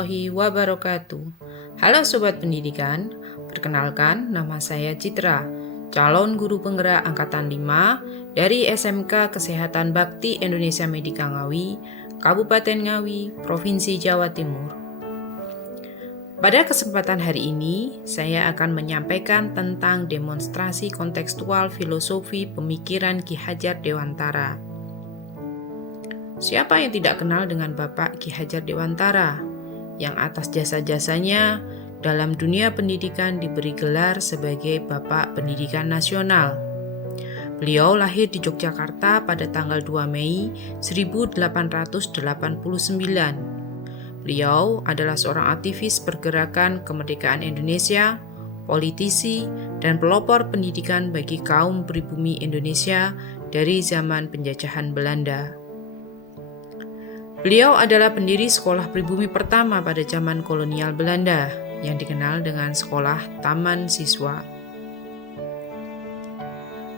warahmatullahi wabarakatuh. Halo Sobat Pendidikan, perkenalkan nama saya Citra, calon guru penggerak Angkatan 5 dari SMK Kesehatan Bakti Indonesia Medika Ngawi, Kabupaten Ngawi, Provinsi Jawa Timur. Pada kesempatan hari ini, saya akan menyampaikan tentang demonstrasi kontekstual filosofi pemikiran Ki Hajar Dewantara. Siapa yang tidak kenal dengan Bapak Ki Hajar Dewantara, yang atas jasa-jasanya dalam dunia pendidikan diberi gelar sebagai Bapak Pendidikan Nasional. Beliau lahir di Yogyakarta pada tanggal 2 Mei 1889. Beliau adalah seorang aktivis pergerakan kemerdekaan Indonesia, politisi, dan pelopor pendidikan bagi kaum pribumi Indonesia dari zaman penjajahan Belanda. Beliau adalah pendiri sekolah pribumi pertama pada zaman kolonial Belanda yang dikenal dengan Sekolah Taman Siswa.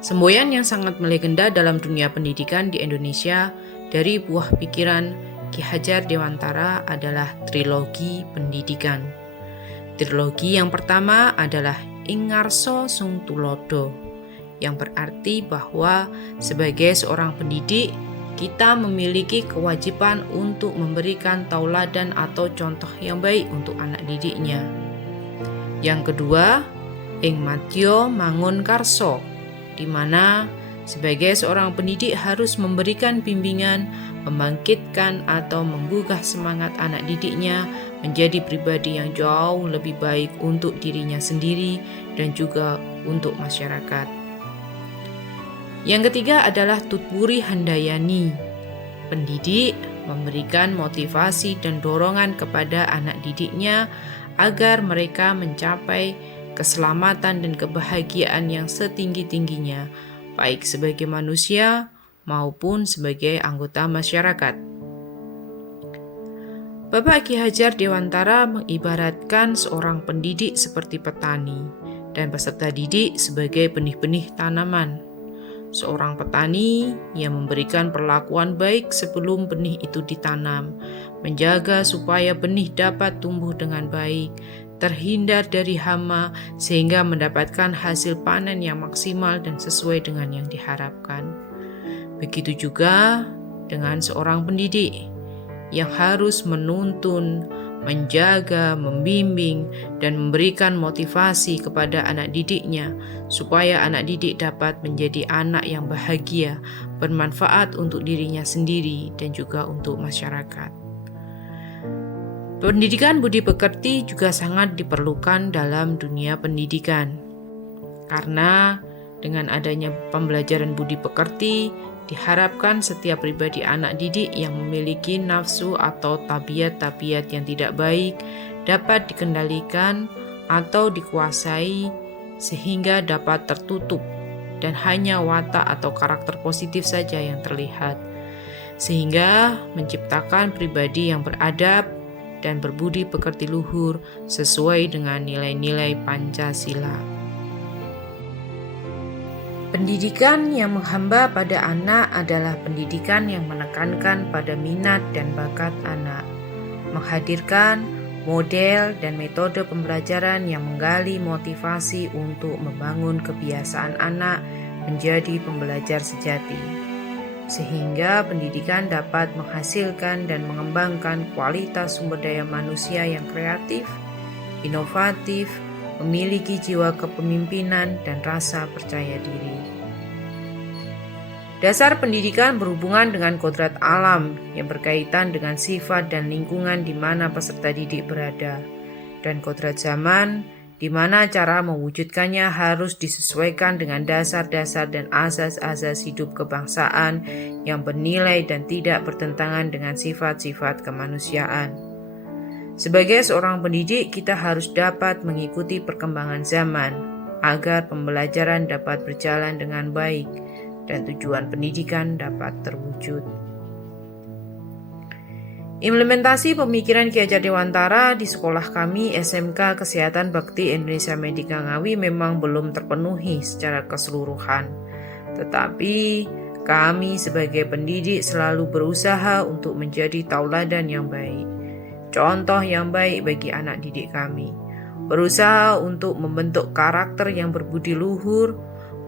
Semboyan yang sangat melegenda dalam dunia pendidikan di Indonesia dari buah pikiran Ki Hajar Dewantara adalah trilogi pendidikan. Trilogi yang pertama adalah Ing Ngarsa Sung Tulodo, yang berarti bahwa sebagai seorang pendidik, kita memiliki kewajiban untuk memberikan tauladan atau contoh yang baik untuk anak didiknya. Yang kedua, Ing Madya Mangun Karso, di mana sebagai seorang pendidik harus memberikan bimbingan, membangkitkan atau menggugah semangat anak didiknya menjadi pribadi yang jauh lebih baik untuk dirinya sendiri dan juga untuk masyarakat. Yang ketiga adalah Tutpuri Handayani. Pendidik memberikan motivasi dan dorongan kepada anak didiknya agar mereka mencapai keselamatan dan kebahagiaan yang setinggi-tingginya, baik sebagai manusia maupun sebagai anggota masyarakat. Bapak Ki Hajar Dewantara mengibaratkan seorang pendidik seperti petani dan peserta didik sebagai benih-benih tanaman. Seorang petani yang memberikan perlakuan baik sebelum benih itu ditanam, menjaga supaya benih dapat tumbuh dengan baik, terhindar dari hama sehingga mendapatkan hasil panen yang maksimal dan sesuai dengan yang diharapkan. Begitu juga dengan seorang pendidik yang harus menuntun, menjaga, membimbing, dan memberikan motivasi kepada anak didiknya supaya anak didik dapat menjadi anak yang bahagia, bermanfaat untuk dirinya sendiri dan juga untuk masyarakat. Pendidikan budi pekerti juga sangat diperlukan dalam dunia pendidikan, karena dengan adanya pembelajaran budi pekerti, diharapkan setiap pribadi anak didik yang memiliki nafsu atau tabiat-tabiat yang tidak baik dapat dikendalikan atau dikuasai sehingga dapat tertutup dan hanya watak atau karakter positif saja yang terlihat, sehingga menciptakan pribadi yang beradab dan berbudi pekerti luhur sesuai dengan nilai-nilai Pancasila. Pendidikan yang menghamba pada anak adalah pendidikan yang menekankan pada minat dan bakat anak, menghadirkan model dan metode pembelajaran yang menggali motivasi untuk membangun kebiasaan anak menjadi pembelajar sejati, sehingga pendidikan dapat menghasilkan dan mengembangkan kualitas sumber daya manusia yang kreatif, inovatif, memiliki jiwa kepemimpinan dan rasa percaya diri. Dasar pendidikan berhubungan dengan kodrat alam yang berkaitan dengan sifat dan lingkungan di mana peserta didik berada, dan kodrat zaman di mana cara mewujudkannya harus disesuaikan dengan dasar-dasar dan asas-asas hidup kebangsaan yang bernilai dan tidak bertentangan dengan sifat-sifat kemanusiaan. Sebagai seorang pendidik, kita harus dapat mengikuti perkembangan zaman agar pembelajaran dapat berjalan dengan baik dan tujuan pendidikan dapat terwujud. Implementasi pemikiran Ki Hajar Dewantara di sekolah kami SMK Kesehatan Bakti Indonesia Medika Ngawi memang belum terpenuhi secara keseluruhan. Tetapi kami sebagai pendidik selalu berusaha untuk menjadi tauladan yang baik. contoh yang baik bagi anak didik kami, berusaha untuk membentuk karakter yang berbudi luhur,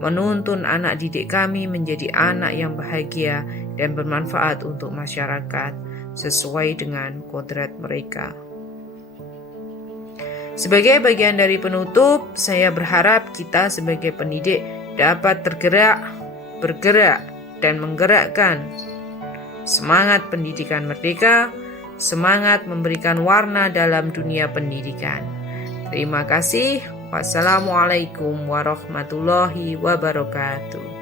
menuntun anak didik kami menjadi anak yang bahagia dan bermanfaat untuk masyarakat sesuai dengan kodrat mereka. Sebagai bagian dari penutup, saya berharap kita sebagai pendidik dapat bergerak, dan menggerakkan semangat pendidikan merdeka, semangat memberikan warna dalam dunia pendidikan. Terima kasih. Wassalamualaikum warahmatullahi wabarakatuh.